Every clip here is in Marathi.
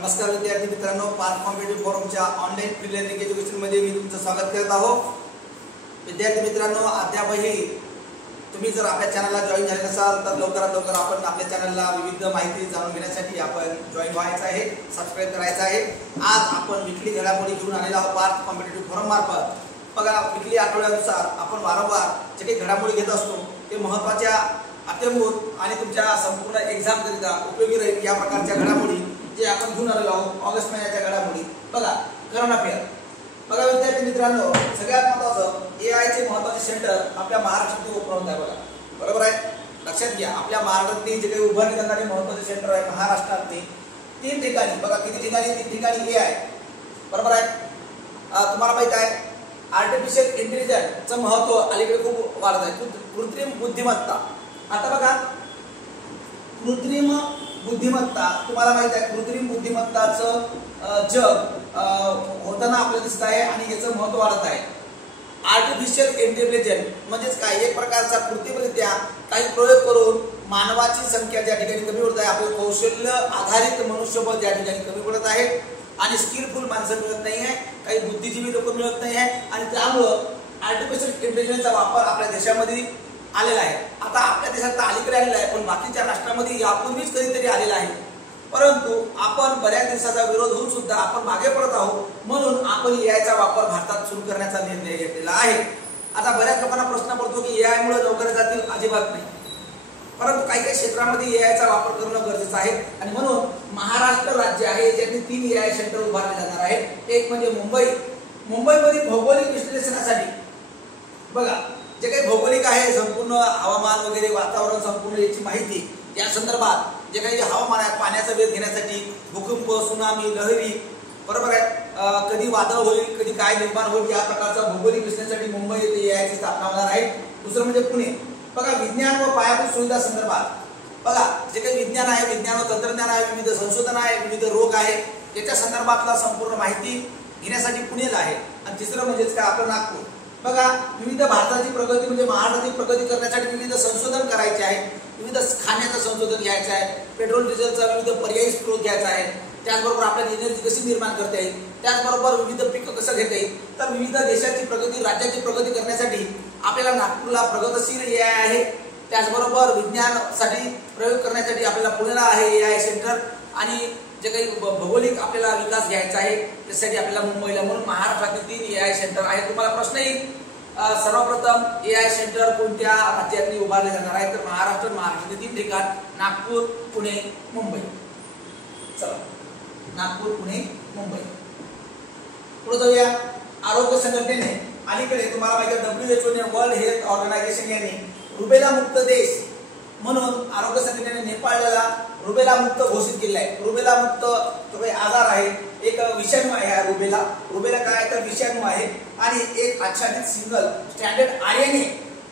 नमस्कार विद्यार्थी मित्रांनो, पार्थ कॉम्पिटिटिव्ह फोरमच्या ऑनलाईन फ्री लर्निंग एज्युकेशनमध्ये मी तुमचं स्वागत करत आहोत। विद्यार्थी मित्रांनो, अद्यापही तुम्ही जर आपल्या चॅनलला जॉईन झाले नसाल तर लवकरात लवकर आपण आपल्या चॅनलला विविध माहिती जाणून घेण्यासाठी आपण जॉईन व्हायचं आहे, सबस्क्राईब करायचं आहे। आज आपण विकली घडामोडी घेऊन आलेला आहोत पार्थ कॉम्पिटिटिव्ह फोरम मार्फत। बघा, विकली आठवड्यानुसार आपण वारंवार जे काही घडामोडी घेत असतो ते महत्त्वाच्या, अत्यंत आणि तुमच्या संपूर्ण एक्झाम करिता उपयोगी राहील या प्रकारच्या घडामोडी जे आपण घेऊन आलेलो आहोत। ऑगस्ट महिन्याच्या घडामोडी बघा, करंट अफेअर बघा विद्यार्थी मित्रांनो, सगळ्यात महत्त्वाचं एआय चे महत्त्वाचे सेंटर आपल्या महाराष्ट्रात ओपन होत आहे। बघा, बरोबर आहे, लक्षात घ्या, आपल्या महाराष्ट्रात जे काही उभारणी करणारे महत्त्वाचे सेंटर आहे महाराष्ट्रात 3 ठिकाणी। बघा किती ठिकाणी? 3 ठिकाणी एआय, बरोबर आहे। तुम्हाला माहित आहे आर्टिफिशियल इंटेलिजन्सचं महत्त्व अलीकडे खूप वाढत आहे। कृत्रिम बुद्धिमत्ता, आता बघा कृत्रिम बुद्धिमत्ता, तुम्हाला माहित आहे कृत्रिम बुद्धिमत्ताचं जग होताना आपल्याला दिसत आहे आणि याचं महत्त्व वाढत आहे। आर्टिफिशियल इंटेलिजन्स म्हणजेच काय? एक प्रकारचा कृत्रिमरित्या काही प्रयोग करून मानवाची संख्या ज्या ठिकाणी कमी होत आहे, आपलं कौशल्य आधारित मनुष्यबळ ज्या ठिकाणी कमी पडत आहे आणि स्किलफुल माणसं मिळत नाही आहे, काही बुद्धिजीवी लोक मिळत नाही आहे आणि त्यामुळं आर्टिफिशियल इंटेलिजन्सचा वापर आपल्या देशामध्ये आलेला आहे। आता आपल्या देशात अलीकडे आलेला आहे, पण बाकीच्या राष्ट्रांमध्ये यापूर्वीच कधीतरी आलेला आहे, परंतु आपण बऱ्याच दिवसाचा विरोध होऊन सुद्धा आपण मागे पडत आहोत, म्हणून आपण एआयचा वापर भारतात सुरू करण्याचा निर्णय घेतलेला आहे। आता बऱ्याच लोकांना प्रश्न पडतो की एआय मुळे नोकऱ्या जातील, अजिबात नाही, परंतु काही काही क्षेत्रामध्ये एआयचा वापर करणं गरजेचं आहे आणि म्हणून महाराष्ट्र राज्य आहे ज्याने 3 एआय सेंटर उभारले जाणार आहेत। एक म्हणजे मुंबईमध्ये भौगोलिक विश्लेषणासाठी, बघा जे काही भौगोलिक आहे संपूर्ण हवामान वगैरे वातावरण संपूर्ण याची माहिती, या संदर्भात जे काही हवामान आहे पाण्याचा वेध घेण्यासाठी, भूकंप, सुनामी, लहरी, बरोबर आहे, कधी वादळ होईल, कधी काय निर्माण होईल, या प्रकारचा भौगोलिक विश्लेषणासाठी मुंबई येथे एआयची स्थापना होणार आहे। दुसरं म्हणजे पुणे, बघा विज्ञान व पायाभूत सुविधा संदर्भात, बघा जे काही विज्ञान आहे, विज्ञान व तंत्रज्ञान आहे, विविध संशोधन आहे, विविध रोग आहे, याच्या संदर्भातला संपूर्ण माहिती घेण्यासाठी पुणेला आहे। आणि तिसरं म्हणजेच काय? आपलं नागपूर, बघा विविध भारताची प्रगती म्हणजे महाराष्ट्राची प्रगती करण्यासाठी विविध संशोधन करायचे आहे, विविध खाण्याचं संशोधन घ्यायचं आहे, पेट्रोल डिझेलचा विविध पर्यायी स्रोत घ्यायचा आहे, त्याचबरोबर आपल्याला एनर्जी कशी निर्माण करता येईल, त्याचबरोबर विविध पिकं कसं घेता येईल, तर विविध देशाची प्रगती, राज्याची प्रगती करण्यासाठी आपल्याला नागपूरला प्रगतशील एआय आहे, त्याचबरोबर विज्ञानासाठी प्रयोग करण्यासाठी आपल्याला पुण्याला आहे एआय सेंटर, आणि जे काही भौगोलिक आपल्याला विकास घ्यायचा आहे त्यासाठी आपल्याला मुंबईला, म्हणून महाराष्ट्रातील 3 एआय सेंटर आहे। तुम्हाला प्रश्न येईल सर्वप्रथम एआय सेंटर कोणत्या राज्यातनी उभारले जाणार आहे, तर महाराष्ट्रातील 3 ठिकाण नागपूर, पुणे, मुंबई। चला, नागपूर, पुणे, मुंबई। पुढे जाऊया। आरोग्य संघटनेने अलीकडे तुम्हाला माहिती आहे WHO ने, वर्ल्ड हेल्थ ऑर्गनायझेशन यांनी रुबेला मुक्त देश म्हणून आरोग्य संघटनेने नेपाळला रुबेला मुक्त घोषित केले आहे। रुबेला मुक्त जो काही आजार आहे, एक विषाणू आहे हा रुबेला काय आहे तर विषाणू आहे आणि एक आच्छादित सिंगल स्टँडर्ड RNA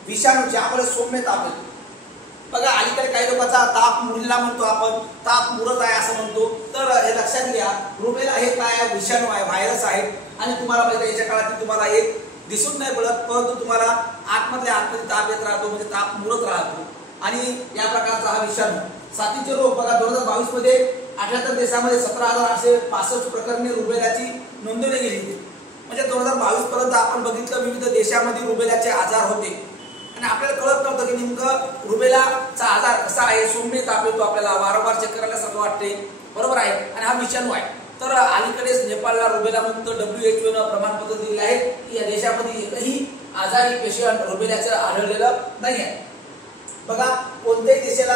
विषाणू ज्यामुळे सौम्य ताप येतो। बघा अलीकडे काही लोकांचा ताप मुरला म्हणतो, आपण ताप मुरत आहे असं म्हणतो, तर हे लक्षात घ्या, रुबेला हे काय विषाणू आहे, व्हायरस आहे आणि तुम्हाला माहिती आहे याच्या काळात तुम्हाला एक दिसून नाही पडत, परंतु तुम्हाला आतमध्ये ताप येत राहतो, म्हणजे ताप मुरत राहतो आणि या प्रकारचा हा विषाणू। साथीचे रोग, बघा 2022 मध्ये 78 देशामध्ये 17,865 प्रकरणे रुबेलाची नोंदवली गेली होती, म्हणजे 2022 पर्यंत आपण बघितलं विविध देशामध्ये रुबेलाचे आजार होते आणि आपल्याला कळत नव्हतं की नेमकं रुबेलाचा आजार कसा आहे, सौम्य ताप येतो, आपल्याला वारंवार चक्कर आल्यासारखं वाटते, बरोबर आहे, आणि हा विषाणू आहे। तर अलीकडेच नेपाळला रुबेला मुक्त WHO ने प्रमाणपत्र दिले आहे की या देशामध्ये एकही आजारी पेशंट रुबेलाचं आढळलेलं नाही आहे। बघा कोणत्याही देशाला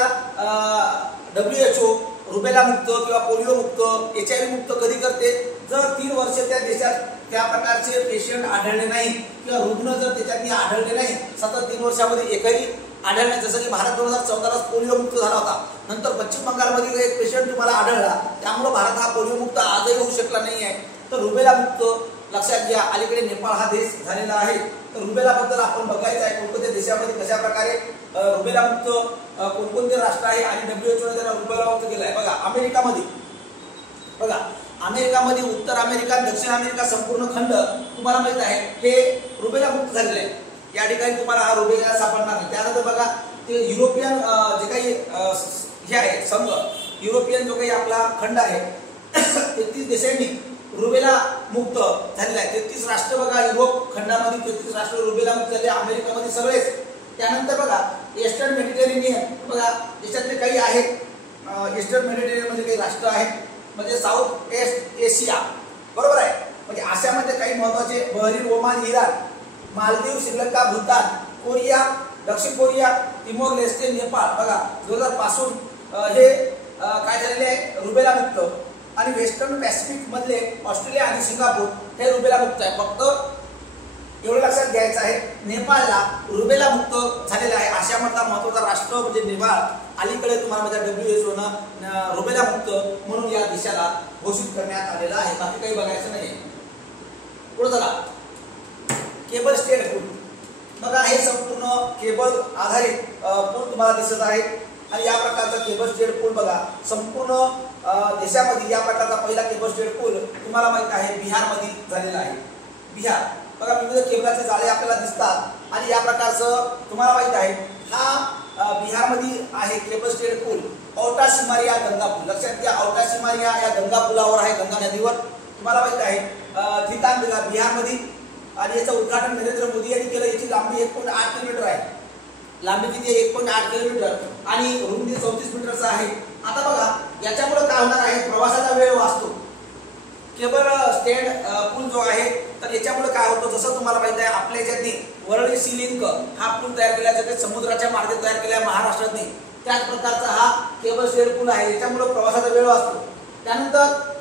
WHO रुबेला मुक्त किंवा पोलिओ मुक्त, HIV मुक्त कधी करते, जर 3 वर्ष त्या देशात त्या प्रकारचे पेशंट आढळले नाही किंवा रुग्ण जर त्याच्यात आढळले नाही, सतत 3 वर्षामध्ये एकही आढळले, जसं की भारत 2014ला पोलिओ मुक्त झाला होता, नंतर पश्चिम बंगालमधील एक पेशंट तुम्हाला आढळला, त्यामुळे भारत हा पोलिओ मुक्त आजही होऊ शकला नाही आहे। तर रुबेला मुक्त लक्षात घ्या, अलीकडे नेपाळ हा देश झालेला आहे। तर रुबेलाबद्दल आपण बघायचं आहे कोणत्या देशामध्ये कशा प्रकारे रुबेला मुक्त कोणकोणते राष्ट्र आहे आणि WHO ने त्याला रुबेला मुक्त केलं आहे। बघा अमेरिकामध्ये, बघा अमेरिकामध्ये उत्तर अमेरिका, दक्षिण अमेरिका संपूर्ण खंड तुम्हाला माहित आहे हे रुबेला मुक्त झालेले आहे, या ठिकाणी तुम्हाला हा रुबेला सापडणार नाही। त्यानंतर बघा ते युरोपियन जे काही हे आहे संघ, युरोपियन जो काही आपला खंड आहे 33 देशांनी रुबेला मुक्त झालेला आहे. 33 राष्ट्र बघा, युरोप खंडामध्ये 33 राष्ट्र रुबेला मुक्त झाले, अमेरिकेमध्ये सगळेच. त्यानंतर बघा ईस्टर्न मेडिटेरेनियन बघा, याच्यातले काही आहेत. ईस्टर्न मेडिटेरेनियन मध्ये काही राष्ट्र आहेत, म्हणजे साऊथ ईस्ट एशिया, बरोबर आहे. म्हणजे आशियामध्ये काही महत्वाचे Bahrain, Oman, Iran, Maldives, Sri Lanka, Bhutan, Korea, दक्षिण कोरिया, तिमोर लेस्टे, नेपाळ बघा 2000 पासून हे काय झालेले आहे रुबेला मुक्त. आणि वेस्टर्न पॅसिफिक मधले ऑस्ट्रेलिया आणि सिंगापूर हे रुबेला मुक्त आहे. फक्त एवढं लक्षात घ्यायचं आहे, नेपाळला रुबेला मुक्त झालेला आहे. आशियामधला महत्वाचा राष्ट्र म्हणजे नेपाळ. अलीकडे तुम्हाला माझ्या WHO न रुबेला मुक्त म्हणून या देशाला घोषित करण्यात आलेला आहे. बाकी काही बघायचं नाही. पुढे चला, केबल स्टेड पूल बघा, हे संपूर्ण केबल आधारित पूल तुम्हाला दिसत आहे. आणि या प्रकारचा केबल स्टेड पूल बघा संपूर्ण देशामध्ये या प्रकारचा पहिला केबल स्टेड पूल तुम्हाला माहित आहे बिहारमध्ये झालेला आहे. बिहार बघा, विविध केबलाचे जाळे आपल्याला दिसतात आणि या प्रकारचं तुम्हाला माहित आहे हा बिहारमध्ये आहे केबल स्टेड पूल. औटा सिमारिया गंगा पूल लक्षात घ्या. औटा सिमारिया या गंगा पुलावर आहे, गंगा नदीवर. तुम्हाला माहित आहे थितान बिहारमध्ये. आणि याचं उद्घाटन नरेंद्र मोदी यांनी केलं. याची लांबी 1.8 किलोमीटर आहे. लांबी किती आहे 1.8 किलोमीटर आणि रुंदी 34 मीटरचा आहे. आता बघा याच्यामुळे काय होणार आहे, प्रवासाचा वेळ वाचतो. केबल स्टेड पूल जो आहे तर याच्यामुळे काय होतं, जसं तुम्हाला माहित आहे आपल्या याच्यातनी वरळी सी लिंक हा पूल तयार केला जातो, समुद्राच्या मार्गे तयार केला महाराष्ट्रातनी. त्याच प्रकारचा हा केबल स्टेड पूल आहे. याच्यामुळे प्रवासाचा वेळ वाचतो. त्यानंतर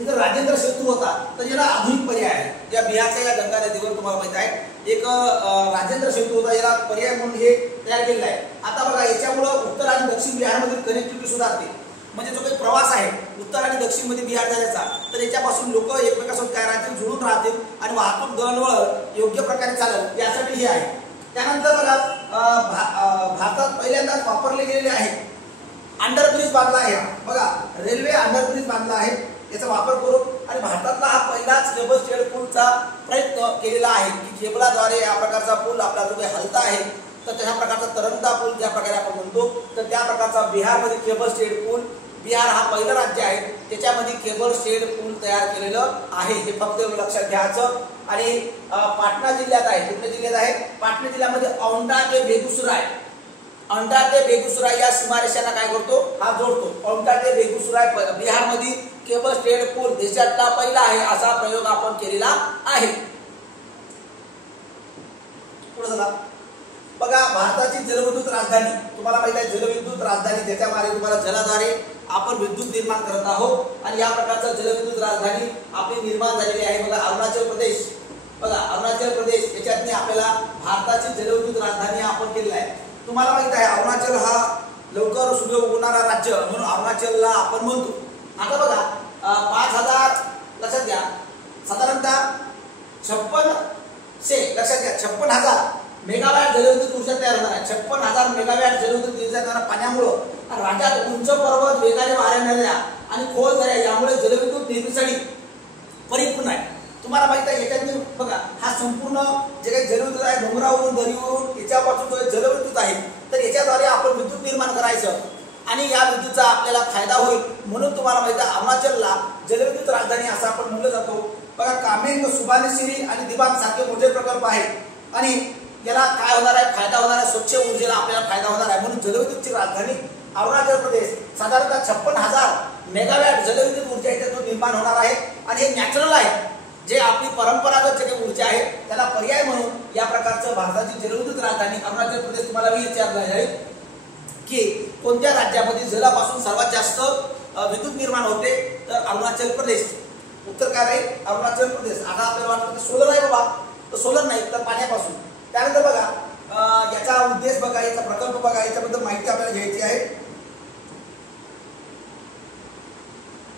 इथं राजेंद्र सेतू होता, तर याला आधुनिक पर्याय आहे. ज्या बिहारच्या या गंगा नदीवर तुम्हाला माहित आहे एक राजेंद्र सेतू होता, याला पर्याय म्हणून हे तयार केलेला आहे. आता बघा याच्यामुळे उत्तर आणि दक्षिण बिहारमधील कनेक्टिव्हिटी सुधारते. म्हणजे जो काही प्रवास आहे उत्तर आणि दक्षिण मध्ये बिहार जाण्याचा, तर याच्यापासून लोक एकमेकांसोबत काय राहतील, जुळून राहतील आणि वाहतूक दळणवळण योग्य प्रकारे चालेल यासाठी हे आहे. त्यानंतर बघा भारतात पहिल्यांदाच वापरले गेलेले आहे अंडरब्रिज बांधला आहे. बघा रेल्वे अंडरब्रिज बांधला आहे, याचा वापर करून. आणि भारतातला हा पहिलाच केबल स्टेड पूलचा प्रयत्न केलेला आहे की केबलाद्वारे या प्रकारचा पूल आपला जो काही हलता आहे तर तशा प्रकारचा तरंगता पूल ज्या प्रकारे आपण म्हणतो, तर त्या प्रकारचा बिहारमध्ये केबल स्टेड पूल. बिहार हा पहिलं राज्य आहे त्याच्यामध्ये केबल स्टेड पूल तयार केलेलं आहे. हे फक्त लक्षात घ्यायचं. आणि पाटणा जिल्ह्यात आहे. कुठल्या जिल्ह्यात आहे, पाटणा जिल्ह्यामध्ये औंढा ते बेगुसराय, औंढा ते बेगुसराय या सीमारेषाला काय करतो, हा जोडतो. औंढा ते बेगुसराय बिहारमध्ये केबल स्टेड पूल देशातला पहिला आहे. असा प्रयोग आपण केलेला आहे. पुढे चला बघा, भारताची जलविद्युत राजधानी तुम्हाला माहित आहे, जलविद्युत राजधानी ज्याच्या मागे तुम्हाला जलाद्वारे आपण विद्युत निर्माण करत आहोत. आणि या प्रकारचा जलविद्युत राजधानी आपली निर्माण झालेली आहे. बघा अरुणाचल प्रदेश, बघा अरुणाचल प्रदेश याच्यातनी आपल्याला भारताची जलविद्युत राजधानी आपण केलेली आहे. तुम्हाला माहित आहे अरुणाचल हा लवकर सूर्य उगवणारा राज्य म्हणून अरुणाचलला आपण म्हणतो. आता बघा 5000 लक्षात घ्या, साधारणतः 5600 लक्षात घ्या 56,000 मेगावॅट जलविद्युत ऊर्जा तयार होणार आहे. 56,000 मेगावॅट जलविद्युत ऊर्जा तयार पाण्यामुळे राज्यात उंच पर्वत, वेगाने वाऱ्या नद्या आणि खोल दऱ्या यामुळे जलविद्युत निर्मितीसाठी परिपूर्ण आहे. तुम्हाला माहित आहे याच्यातून बघा हा संपूर्ण जे काही जलविद्युत आहे डोंगरावरून, दरीवरून याच्यापासून जो जलविद्युत आहे तर याच्याद्वारे आपण विद्युत निर्माण करायचं आणि या विद्युतचा आपल्याला फायदा होईल म्हणून तुम्हाला माहिती आहे अरुणाचलला जलविद्युत राजधानी असं आपण म्हणलं जातो. बघा कामेंग, सुबानेसिरी आणि दिबांग सारखे मोठे प्रकल्प आहेत आणि याला काय होणार आहे, फायदा होणार आहे. स्वच्छ ऊर्जेला आपल्याला फायदा होणार आहे म्हणून जलविद्युतची राजधानी अरुणाचल प्रदेश. साधारणतः 56,000 मेगावॅट जलविद्युत ऊर्जा इथे निर्माण होणार आहे आणि हे नॅचरल आहे. जे आपली परंपरागत जे ऊर्जा आहे त्याला पर्याय म्हणून या प्रकारचं भारताची जलविद्युत राजधानी अरुणाचल प्रदेश. तुम्हाला विचारलं जाईल की कोणत्या राज्यामध्ये जलापासून सर्वात जास्त विद्युत निर्माण होते, तर अरुणाचल प्रदेश. उत्तर काय राहील, अरुणाचल प्रदेश. आता आपल्याला वाटतं सोलर आहे बाबा, तर सोलर नाही तर पाण्यापासून. त्यानंतर बघा याचा उद्देश बघा, याचा प्रकल्प बघा, याच्याबद्दल माहिती आपल्याला घ्यायची आहे.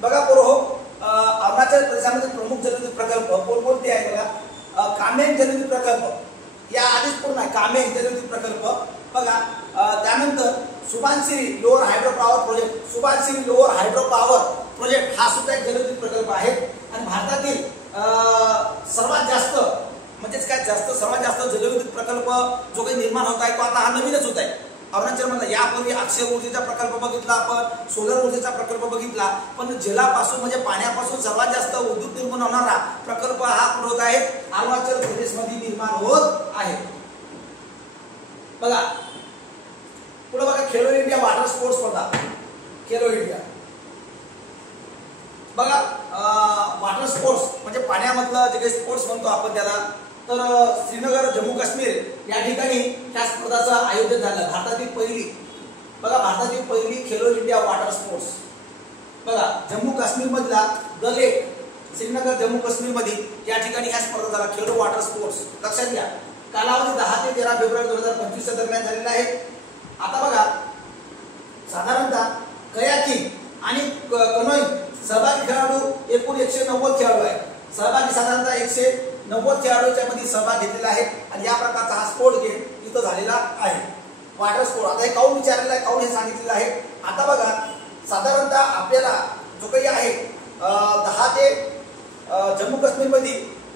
बघा पोरो, अरुणाचल प्रदेशामध्ये प्रमुख जलविद्युत प्रकल्प कोणकोणते आहेत बघा. कामेंग जलविद्युत प्रकल्प या आधीच पूर्ण आहे, कामेंग जलविद्युत प्रकल्प बघा. त्यानंतर Subansiri lower hydro power project, Subansiri lower hydro power project हा सुद्धा एक जलविद्युत प्रकल्प आहे. आणि भारतातील सर्वात जास्त म्हणजेच काय सर्वात जास्त जलविद्युत प्रकल्प जो काही निर्माण होत आहे तो आता हा नवीनच होत आहे. अरुणाचलमधला यापूर्वी अक्षय ऊर्जेचा प्रकल्प बघितला, आपण सोलर ऊर्जेचा प्रकल्प बघितला, पण जलापासून म्हणजे पाण्यापासून सर्वात जास्त विद्युत निर्माण होणारा प्रकल्प हा कुठे होत आहे? अरुणाचल प्रदेशमध्ये निर्माण होत आहे. बघा पुढे बघा, खेलो इंडिया वॉटर स्पोर्ट्स स्पर्धा. खेलो इंडिया बघा, वॉटर स्पोर्ट्स म्हणजे पाण्यामधलं जे काही स्पोर्ट्स म्हणतो आपण त्याला, तर श्रीनगर जम्मू काश्मीर या ठिकाणी ह्या स्पर्धाचं आयोजन झालं. भारतातील पहिली, बघा भारतातील पहिली खेलो इंडिया वॉटर स्पोर्ट्स बघा जम्मू काश्मीर मधला द लेक, श्रीनगर जम्मू काश्मीर मध्ये या ठिकाणी ह्या स्पर्धा झाला, खेलो वॉटर स्पोर्ट्स. लक्षात घ्या, कालावधी 10 ते 13 फेब्रुवारी 2025 दरम्यान झालेला आहे. आता बघा साधारणतः कयाकिंग आणि कनोईंग सहभागी खेळाडू एकूण 190 खेळाडू आहेत. सहभागी साधारणतः 190 खेळाडूंच्या मध्ये सहभाग घेतलेला आहे आणि या प्रकारचा हा स्पोर्ट गेम इथं झालेला आहे, वॉटर स्पोर्ट. आता हे काऊन विचारलेलं आहे, काऊन हे सांगितलेलं आहे. आता बघा साधारणतः आपल्याला जो काही आहे 10 ते जम्मू काश्मीर मध्ये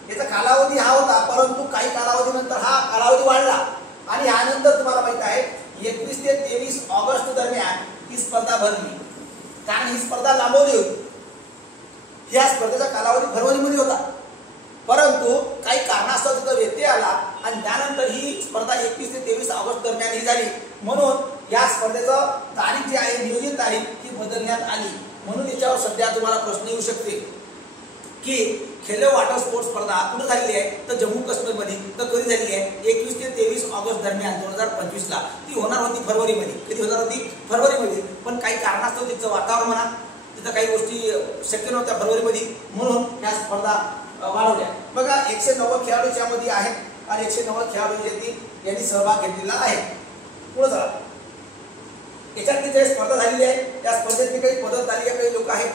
याचा कालावधी हा होता, परंतु काही कालावधीनंतर हा कालावधी वाढला आणि यानंतर तुम्हाला माहित आहे 21 ते 23 ऑगस्ट दरम्यान ही स्पर्धा भरली. कारण ही स्पर्धा लांबवली होती. या स्पर्धेचा कालावधी फरवरीमध्ये होता, परंतु काही कारणास्तव तिथं व्यत्यय आला आणि त्यानंतर ही स्पर्धा 21 ते 23 ऑगस्ट दरम्यान ही झाली. म्हणून या स्पर्धेचं तारीख जी आहे, नियोजित तारीख ती बदलण्यात आली. म्हणून याच्यावर सध्या तुम्हाला प्रश्न येऊ शकते की खेलो वॉटर स्पोर्ट्स स्पर्धा कुठे झालेली आहे, तर जम्मू काश्मीर मध्ये. तर कधी झालेली आहे? 21 ते 23 ऑगस्ट दरम्यान 2025 ला. ती होणार होती फरवरीमध्ये. कधी होणार होती? फरवरीमध्ये. पण काही कारणास्तव तिचं वातावरण म्हणा, तिथं काही गोष्टी शक्य नव्हत्या फरवरीमध्ये, म्हणून या स्पर्धा वाढवल्या. बघा 190 खेळाडू यामध्ये आहेत आणि 190 खेळाडू यांनी सहभाग घेतलेला आहे. पुढे चला, याच्यातली जी स्पर्धा झालेली आहे त्या स्पर्धेतली काही पदक तालिका काही लोक आहेत.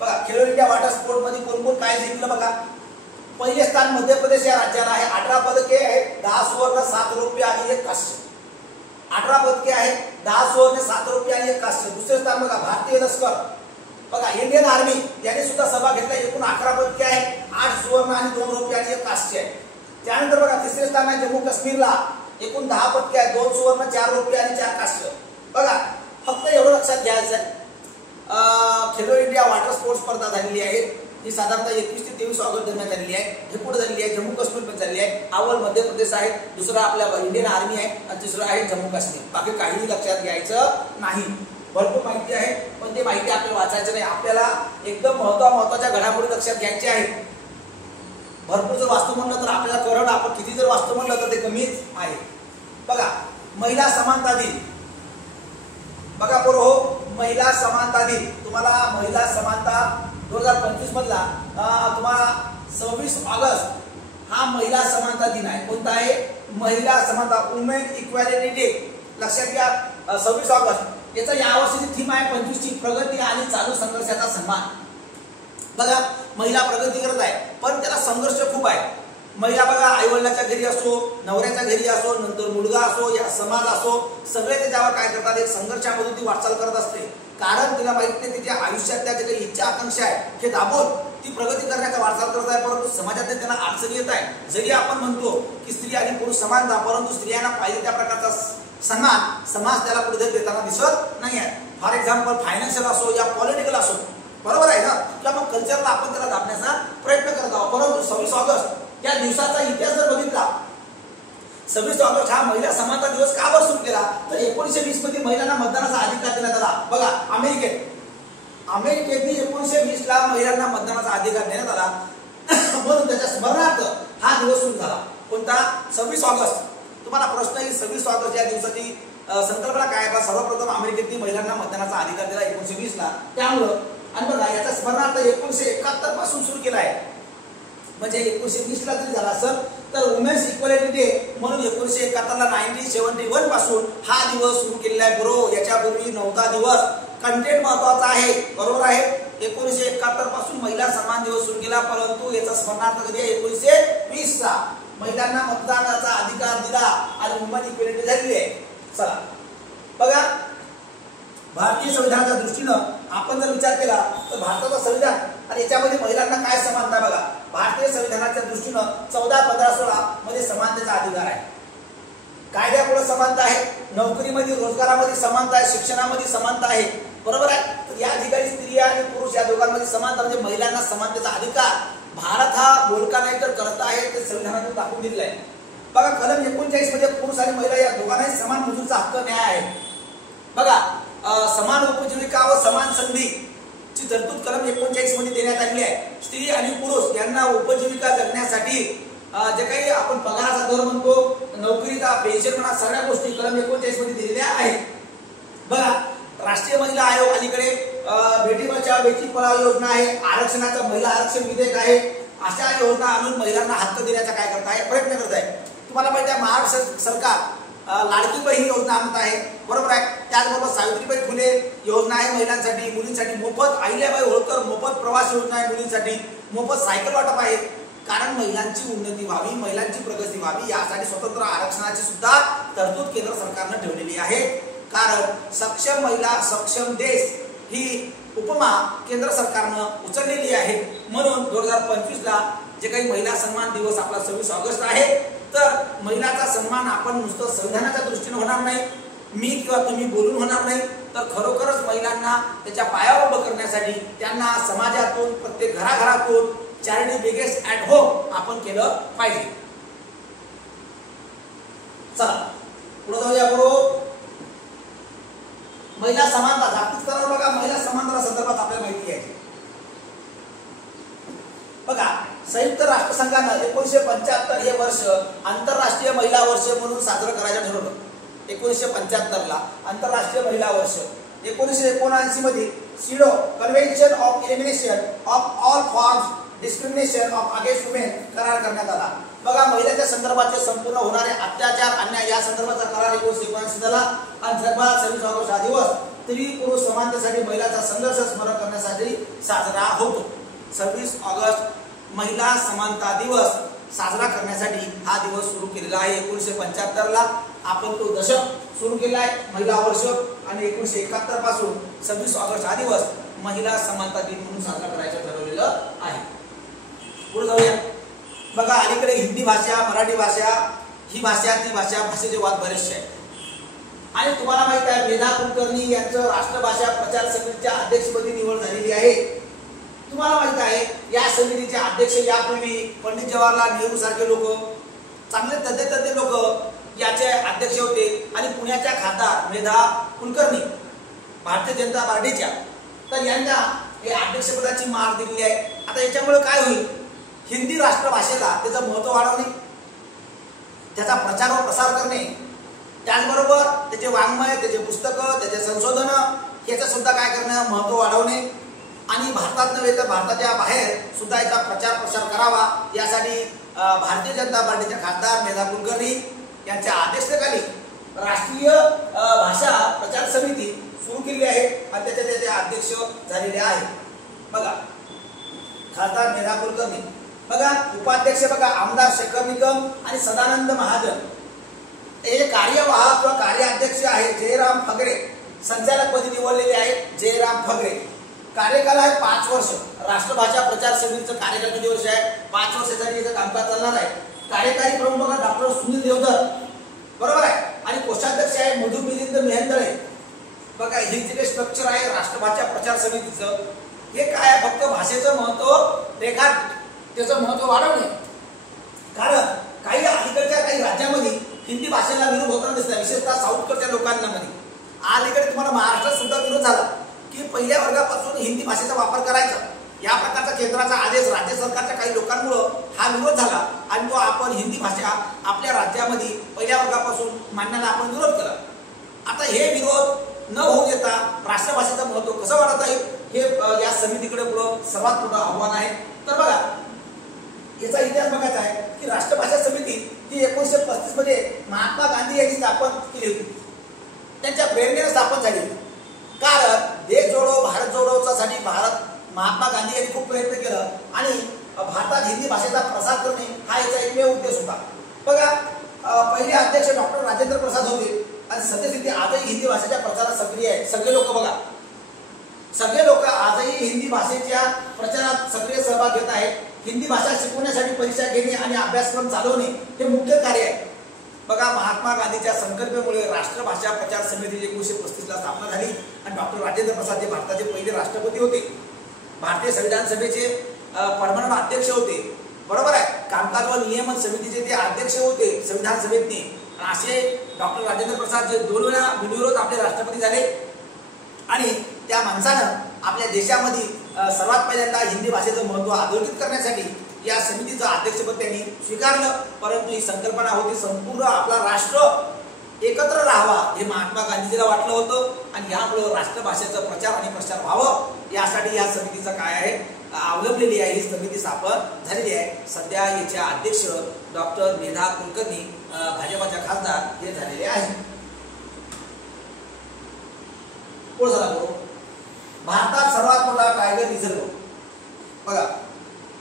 बघा खेलो इंडिया वॉटर स्पोर्ट मध्ये कोण कोण काय जिंकलं बघा. पहिले स्थान मध्य प्रदेश या राज्याला आहे, 18 पदके आहेत, 10 सुवर्ण 7 रौप्य आणि 1 कांस्य. 18 पदके आहेत, 10 सुवर्ण 7 रौप्य आणि 1 कांस्य. दुसरे स्थान बघा भारतीय लष्कर, बघा इंडियन आर्मी यांनी सुद्धा सहभाग घेतला. एकूण 11 पदके आहेत, 8 सुवर्ण आणि 2 रौप्य आणि 1 कांस्य आहे. त्यानंतर बघा तिसरे स्थान आहे जम्मू काश्मीरला, एकूण 10 पदके आहेत, 2 सुवर्ण 4 रौप्य आणि 4 कांस्य. बघा फक्त एवढं लक्षात घ्यायचं आहे, खेलो इंडिया वॉटर स्पोर्ट्स स्पर्धा झालेली आहे ही साधारणतः 21 ते 23 ऑगस्ट दरम्यान झालेली आहे. हे कुठे झालेली आहे? जम्मू काश्मीर मध्ये झालेली आहे. अव्वल मध्य प्रदेश आहे, दुसरा आपल्या इंडियन आर्मी आहे आणि तिसरं आहे जम्मू काश्मीर. बाकी काहीही लक्षात घ्यायचं नाही. भरपूर माहिती आहे, पण ते माहिती आपल्याला वाचायचं नाही. आपल्याला एकदम महत्त्वाच्या घडामोडी लक्षात घ्यायच्या आहेत. भरपूर जर वास्तू म्हणलं तर आपल्याला कळलं, आपण किती जर वास्तू म्हणलं तर ते कमीच आहे. बघा महिला समानता दिन, बघा बरोबर महिला समानता दिन. तुम्हाला महिला समानता 2025 मधला तुम्हाला 26 ऑगस्ट हा महिला समानता दिन आहे. कोणता आहे? महिला समानता, वुमेन इक्वॅलिटी डे. लक्षात घ्या 26 ऑगस्ट. याचा यावर्षीची थीम आहे 25 ची प्रगती आणि चालू संघर्षाचा सन्मान. बघा महिला प्रगती करत आहे, पण त्याला संघर्ष खूप आहे. महिला बघा आईवडिलाच्या घरी असो, नवऱ्याच्या घरी असो, नंतर मुलगा असो, या समाज असो, सगळे त्याच्यावर काय करतात? एक संघर्षामधून ती वाटचाल करत असते. कारण तिला माहित नाही तिच्या आयुष्यातल्या जे काही इच्छा आकांक्षा आहे हे दाबून ती प्रगती करण्याचा वाटचाल करत आहे, परंतु समाजात त्यांना अडचणी येत आहे. जरी आपण म्हणतो की स्त्री आणि पुरुष समानता, परंतु स्त्रियांना पाहिजे त्या प्रकारचा सन्मान समाज त्याला पुढे देताना दिसत नाही आहे. फॉर एक्झाम्पल फायनान्शियल असो या पॉलिटिकल असो, बरोबर आहे ना, किंवा मग कल्चरला आपण त्याला दाबण्याचा प्रयत्न करत आहोत. परंतु 26 ऑगस्ट या दिवसाचा इतिहास जर बघितला, 26 ऑगस्ट हा महिला समानता दिवस का बरं सुरू केला, तर 1920 मध्ये महिलांना मतदानाचा अधिकार देण्यात आला. बघा अमेरिकेत 1920 ला महिलांना मतदानाचा अधिकार देण्यात आला, म्हणून त्याच्या स्मरणार्थ हा दिवस सुरू झाला. कोणता? 26 ऑगस्ट. तुम्हाला प्रश्न येईल 26 ऑगस्ट या दिवसाची संकल्पना काय आहे? सर्वप्रथम अमेरिकेतली महिलांना मतदानाचा अधिकार दिला 1920 ला, त्यामुळं. आणि बघा याचा स्मरणार्थ 1971 पासून सुरू केला आहे. म्हणजे 1920 ला जरी झाला असेल तर वुमेन्स इक्वॅलिटी डे म्हणून 1971 ला 1971 पासून हा दिवस सुरू केलेला आहे. बरोबर, याच्यापूर्वी नव्हता दिवस. कंटेंट महत्वाचा आहे, बरोबर आहे. 1971 पासून महिला सन्मान दिवस सुरू केला, परंतु याचा स्मरणार्थ कधी आहे? 1920 ला महिलांना मतदानाचा अधिकार दिला आणि वुमेन इक्वॅलिटी झालेली आहे. चला बघा भारतीय संविधानाच्या दृष्टीनं आपण जर विचार केला तर भारताचं संविधान आणि याच्यामध्ये महिलांना काय समानता बघा. भारतीय संविधानाच्या दृष्टीनं 14, 15, 16 मध्ये समानतेचा अधिकार आहे. कायद्यापुढे समानता आहे, नोकरीमध्ये रोजगारामध्ये समानता आहे, शिक्षणामध्ये समानता आहे, बरोबर आहे. तर या ठिकाणी स्त्रिया आणि पुरुष या दोघांमध्ये समानता म्हणजे महिलांना समानतेचा अधिकार भारत हा बोलका नाही तर करता आहे, ते संविधानातून दाखवून दिलेलं आहे. बघा कलम 39 मध्ये पुरुष आणि महिला या दोघांनाही समान मजुरीचा हक्क न्याय आहे. बघा समान उपजीविका व समान संधी ची तरतूद कलम 39 मध्ये देण्यात आलेली आहे. स्त्री आणि पुरुष यांना उपजीविका जगण्यासाठी जे काही आपण पगाराचा दर म्हणतो, नोकरीचा पेन्शन म्हणा, सगळ्या गोष्टी कलम 39 मध्ये दिलेल्या आहेत. बघा राष्ट्रीय महिला आयोग अलीकडे बेटी बचाव बेटी पढाओ योजना आहे, आरक्षणाचा महिला आरक्षण विधेयक आहे, अशा योजना आणून महिलांना हक्क देण्याचा काय करत आहे, प्रयत्न करत आहे. तुम्हाला माहिती आहे महाराष्ट्र सरकार लाडकी बहीण ही योजना आणत आहे, बरोबर आहे. त्याचबरोबर सावित्रीबाई फुले योजना आहे महिलांसाठी, मुलींसाठी मोफत अहिल्याबाई होळकर मोफत प्रवास योजना आहे मुलींसाठी, मोफत सायकल वाटप आहे. कारण महिलांची उन्नती व्हावी, महिलांची प्रगती व्हावी यासाठी स्वतंत्र आरक्षणाची सुद्धा तरतूद केंद्र सरकारने ठेवलेली आहे. कारण सक्षम महिला सक्षम देश ही उपमा केंद्र सरकारनं उचललेली आहे. म्हणून 2025 ला जे काही महिला सन्मान दिवस आपला 26 ऑगस्ट आहे, तर महिलाचा सन्मान आपण नुसतं संविधानाच्या दृष्टीने होणार नाही, मी किंवा तुम्ही बोलून होणार नाही, तर खरोखरच महिलांना त्याच्या पायावर उभं करण्यासाठी त्यांना समाजातून प्रत्येक घराघरातून चॅरिटी बिगेस्ट ॲट होम आपण केलं पाहिजे. चला पुढे जाऊया. बरोबर महिला समानता जागतिक स्तरावर बघा महिला समानता संदर्भात आपल्याला माहिती आहे. बघा संयुक्त राष्ट्रसंघानं 1975 हे वर्ष आंतरराष्ट्रीय महिला वर्ष म्हणून साजरं करायचं ठरवलं. 1975 ला आंतरराष्ट्रीय महिला वर्ष. 1979 मध्ये सिडो convention of elimination of all forms discrimination of against women करार करण्यात आला. बघा महिलांच्या संदर्भाचे संपूर्ण होणारे अत्याचार अन्याय या संदर्भाचा करार 1979 झाला आणि जगभरात 26 ऑगस्ट हा दिवस स्त्री पुरुष समानतेसाठी महिलांचा संघर्ष स्मरण करण्यासाठी साजरा होतो. 26 ऑगस्ट महिला समानता दिवस साजरा करण्यासाठी हा दिवस सुरू केलेला आहे. 1975 ला आपण तो दशक सुरू केला आहे महिला वर्ष आणि 1971 पासून 26 ऑगस्ट हा दिवस महिला समानता दिन म्हणून साजरा करायचं ठरवलेलं आहे. पुढे जाऊया. बघा अलीकडे हिंदी भाषा मराठी भाषा ही भाषा ती भाषा भाषेचे वाद बरेचसे आहेत. आणि तुम्हाला माहित आहे मेधा कुलकर्णी यांचं राष्ट्रभाषा प्रचार समितीच्या अध्यक्षपदी निवड झालेली आहे. तुम्हाला माहित आहे या समितीचे अध्यक्ष यापूर्वी पंडित जवाहरलाल नेहरू सारखे लोक, चांगले तज्ञ लोक याचे अध्यक्ष होते. आणि पुण्याच्या खासदार मेधा कुलकर्णी भारतीय जनता पार्टीच्या, तर यांना हे अध्यक्षपदाची मार दिलेली आहे. आता याच्यामुळे काय होईल, हिंदी राष्ट्रभाषेला त्याचं महत्त्व वाढवणे, त्याचा प्रचार व प्रसार करणे, त्याचबरोबर त्याचे वाङ्मय त्याचे पुस्तकं त्याचे संशोधन याचं सुद्धा काय करणं महत्त्व वाढवणे आणि भारतात नव्हे तर भारताच्या बाहेर सुद्धा याचा प्रचार प्रसार करावा यासाठी भारतीय जनता पार्टीच्या खासदार मेधा कुलकर्णी यांच्या अध्यक्षतेखाली राष्ट्रीय भाषा प्रचार समिती सुरू केली आहे आणि त्याचे अध्यक्ष झालेले आहेत. बघा खासदार मेधा कुलकर्णी. बघा उपाध्यक्ष बघा आमदार शेखर निकम आणि सदानंद महाजन. हे कार्यवाहक व कार्याध्यक्ष आहे जयराम फगरे. संचालकपदी निवडलेले आहेत जयराम फगरे. कार्यकाल आहे 5 वर्ष. राष्ट्रभाषा प्रचार समितीचं कार्यकाल किती वर्ष आहे, 5 वर्षासाठी याचं कामकाज चालणार आहे. कार्यकारी प्रमुख डॉक्टर सुनील देवधर, बरोबर आहे. आणि कोषाध्यक्ष आहे मधु मिलिंद मेहंदळे. बघा हे जे काही स्ट्रक्चर आहे राष्ट्रभाषा प्रचार समितीचं, हे काय आहे, फक्त भाषेचं महत्व रेखा त्याचं महत्व वाढवणे. कारण काही अलीकडच्या काही राज्यामध्ये हिंदी भाषेला विरोध होताना दिसला, विशेषतः साऊथकडच्या लोकांना मध्ये. अलीकडे तुम्हाला महाराष्ट्रात सुद्धा विरोध झाला की पहिल्या वर्गापासून हिंदी भाषेचा वापर करायचा या प्रकारचा केंद्राचा आदेश राज्य सरकारच्या काही लोकांमुळे हा विरोध झाला आणि तो आपण हिंदी भाषा आपल्या राज्यामध्ये पहिल्या वर्गापासून मांडण्याला आपण विरोध केला. आता हे विरोध न होऊ देता राष्ट्रभाषेचं महत्व कसं वाढवता येईल हे या समितीकडे पुढं सर्वात मोठं आव्हान आहे. तर बघा याचा इतिहास बघायचा आहे की राष्ट्रभाषा समिती ही 1935 मध्ये महात्मा गांधी यांनी स्थापन केली होती. त्यांच्या प्रेरणेने स्थापन झाली. कारण देश जोडो भारत जोडोचा साठी महात्मा गांधी यांनी खूप प्रयत्न केलं आणि भारतात हिंदी भाषेचा प्रसार करणे हा याचा एकमेव उद्देश होता. बघा पहिले अध्यक्ष डॉक्टर राजेंद्र प्रसाद होते आणि सद्यस्थिती आजही हिंदी भाषेच्या प्रचारात सक्रिय आहे. सगळे लोक बघा, सगळे लोक आजही हिंदी भाषेच्या प्रचारात सक्रिय सहभाग घेत आहेत. हिंदी भाषा शिकवण्यासाठी परीक्षा घेणे आणि अभ्यासक्रम चालवणे हे मुख्य कार्य आहे. बघा, महात्मा गांधीच्या संकल्पनेमुळे राष्ट्रभाषा प्रचार समिती 1935 ला स्थापना झाली आणि डॉक्टर राजेंद्र प्रसाद जे भारताचे पहिले राष्ट्रपती होते, भारतीय संविधान सभेचे परमनंट अध्यक्ष होते, बरोबर आहे, कामकाज व नियमन समितीचे ते अध्यक्ष होते संविधान सभेतने, असे डॉक्टर राजेंद्र प्रसाद जे 2 वेळा बिनविरोध आपले राष्ट्रपती झाले आणि त्या माणसानं आपल्या देशामध्ये सर्वात पहिल्यांदा हिंदी भाषेचं महत्त्व अधोरेखित करण्यासाठी या समितीचं अध्यक्षपद त्यांनी स्वीकारलं. परंतु ही संकल्पना होती संपूर्ण आपला राष्ट्र एकत्र राहावा हे महात्मा गांधीजीला वाटलं होतं आणि यामुळे राष्ट्रभाषेचा प्रचार आणि प्रसार व्हावं यासाठी या समितीचा काय आहे अवलंबलेली आहे, ही समिती स्थापन झालेली आहे. सध्या याच्या अध्यक्ष डॉक्टर मेधा कुलकर्णी भाजपाच्या खासदार हे झालेले आहेत. कोण झाला बरोबर? भारतात सर्वात मोठा टायगर रिझर्व, बघा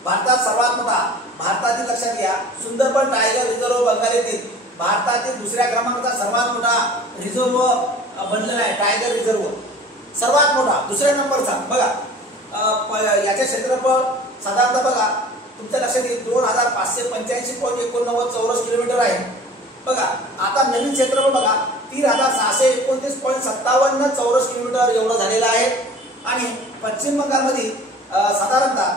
भारतात सर्वात मोठा, भारतातील लक्षात घ्या सुंदरबन टायगर रिझर्व बंगाल येथील भारतातील दुसऱ्या क्रमांकाचा सर्वात मोठा रिझर्व बनलेला आहे. टायगर रिझर्व सर्वात मोठा, दुसऱ्या नंबरचा. बघा याचे क्षेत्रफळ साधारणतः बघा तुमच्या लक्षात येईल 2585.89 चौरस किलोमीटर आहे. बघा आता नवीन क्षेत्रफळ बघा 3629.57 चौरस किलोमीटर एवढं झालेलं आहे आणि पश्चिम बंगालमध्ये साधारणतः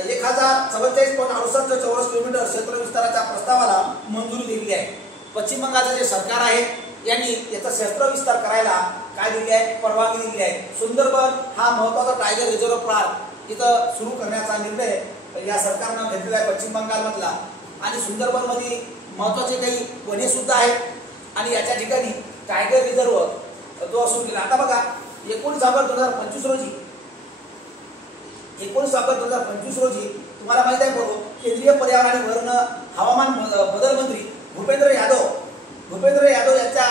1044.68 चौरस किलोमीटर क्षेत्र विस्ताराच्या प्रस्तावाला मंजुरी दिलेली आहे. पश्चिम बंगालचे जे सरकार आहे यांनी याचा क्षेत्र विस्तार करायला काय दिली आहे, परवानगी दिली आहे. सुंदरबन हा महत्त्वाचा टायगर रिझर्व पार्क इथं सुरू करण्याचा निर्णय या सरकारनं घेतलेला आहे पश्चिम बंगालमधला आणि सुंदरबन मध्ये महत्त्वाचे काही वने सुद्धा आहेत आणि याच्या ठिकाणी टायगर रिझर्व तो सुरू केला. आता बघा 19 ऑगस्ट 2025 रोजी 19 ऑगस्ट 2025 रोजी तुम्हाला माहित आहे बरोबर केंद्रीय पर्यावरण आणि वन हवामान बदल मंत्री भूपेंद्र यादव यांच्या